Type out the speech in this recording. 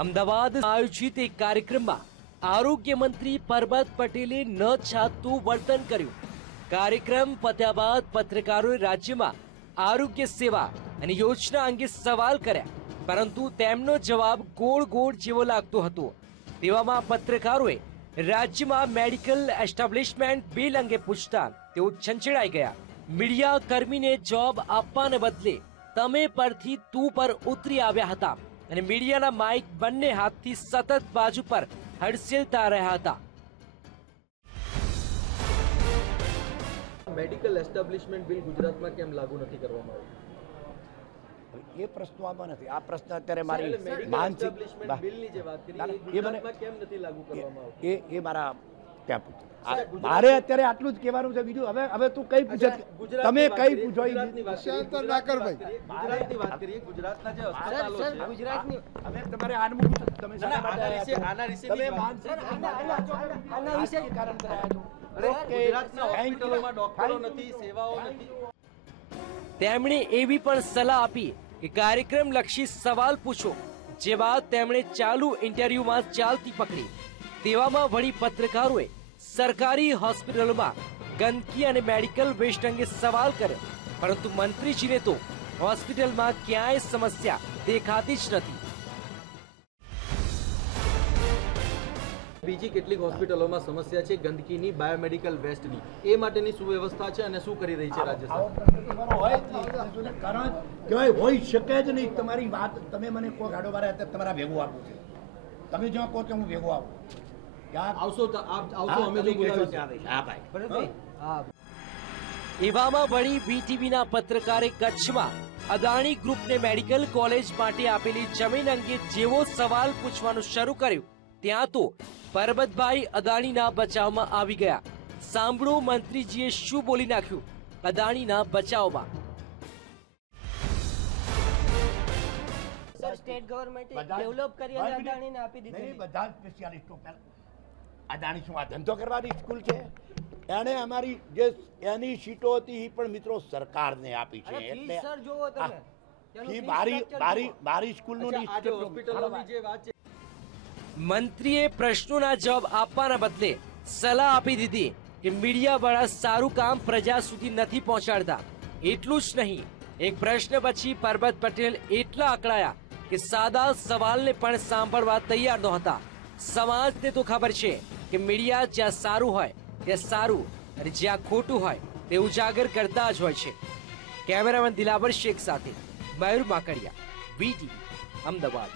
અમદાવાદ આયોજિત એક કાર્યક્રમમાં આરોગ્ય મંત્રી પરબત પટેલે ન છાતું વર્તન કર્યું. કાર્યક્રમ પત્યા બાદ પત્રકારોએ રાજ્યમાં આરોગ્ય સેવા અને યોજના અંગે સવાલ કર્યા, પરંતુ તેમનો જવાબ ગોળ ગોળ જેવો લાગતો હતો. તેવામાં પત્રકારોએ રાજ્યમાં મેડિકલ એસ્ટાબ્લિશમેન્ટ બિલ અંગે પૂછતા તેઓ છંછેડાઈ ગયા. મીડિયા કર્મીને જોબ આપવાને બદલે તમે પરથી તું પર ઉતરી આવ્યા હતા. અને મીડિયાના માઇક બંને હાથથી સતત બાજુ પર હડસેલતા રહ્યા હતા. મેડિકલ એસ્ટાબ્લિશમેન્ટ બિલ ગુજરાતમાં કેમ લાગુ નથી કરવામાં આવ્યું? એ પ્રશ્નો આમાં નથી. આ પ્રશ્ન અત્યારે મારી માનસિક બિલની જે વાત કરી એ મને- કેમ નથી લાગુ કરવામાં એ એ મારા ત્યાં પૂછો મારે અત્યારે આટલું જ કહેવાનું છે. બીજું હવે હવે તું કઈ પૂછે તમે કઈ પૂછો તેમણે એવી પણ સલાહ આપી કે કાર્યક્રમ લક્ષી સવાલ પૂછો. જે વાત તેમણે ચાલુ ઇન્ટરવ્યુમાં ચાલતી પકડી. તેવામાં વળી પત્રકારોએ સરકારી હોસ્પિટલોમાં ગંદકી અને મેડિકલ વેસ્ટ અંગે સવાલ કર્યો. પરંતુ મંત્રીજીને તો હોસ્પિટલમાં ક્યાંય સમસ્યા દેખાતી જ નથી. બીજી કેટલીક હોસ્પિટલોમાં સમસ્યા છે ગંદકીની બાયોમેડિકલ વેસ્ટની. એ માટેની સુવ્યવસ્થા છે અને શું કરી રહી છે રાજ્ય સરકાર? કારણ કહેવાય હોય શકે જ નહીં. તમારી વાત તમે મને કોઈ ગાડો બારે અત્યારે તમારા ભેગું આપવું છે. તમે જ્યાં કહો ત્યાં હું ભેગું આવું ક્યાં આવશો તો આપ આવશો અમે જો બોલાવીશું. હા ભાઈ. એવામાં વળી બીટીવીના પત્રકારે કચ્છમાં અદાણી ગ્રુપને મેડિકલ કોલેજ માટે આપેલી જમીન અંગે જેવો સવાલ પૂછવાનું શરૂ કર્યું. ત્યાં તો પરબતભાઈ અદાણીના બચાવમાં આવી ગયા. સાંભળો મંત્રીજીએ શું બોલી નાખ્યું અદાણીના બચાવમાં. સ્ટેટ ગવર્મેન્ટ ડેવલપ કરી અદાણીને આપી દીધી બધા સ્પેશિયાલિસ્ટો પહેલા અદાણી શું આ ધંધો કરવાની સ્કૂલ છે. એણે અમારી જે એની સીટો હતી એ પણ મિત્રો સરકારને આપી છે. એટલે મારી મારી મારી સ્કૂલનું અચ્છા, જે વાત છે. મંત્રીએ પ્રશ્નોના જવાબ આપવાના બદલે સલાહ આપી દીધી કે મીડિયાવાળા સારું કામ પ્રજા સુધી નથી પહોંચાડતા. એટલું જ નહીં એક પ્રશ્ન પછી પરબત પટેલ એટલા અકળાયા કે સાદા સવાલને પણ સાંભળવા તૈયાર નહોતા. સમાજને તો ખબર છે કે મીડિયા જ્યાં સારું હોય, ત્યાં સારું અને જ્યાં ખોટું હોય, તે ઉજાગર કરતા જ હોય છે. કેમેરામેન દિલાવર શેખ સાથે, મયુર માકડિયા વીટી અમદાવાદ.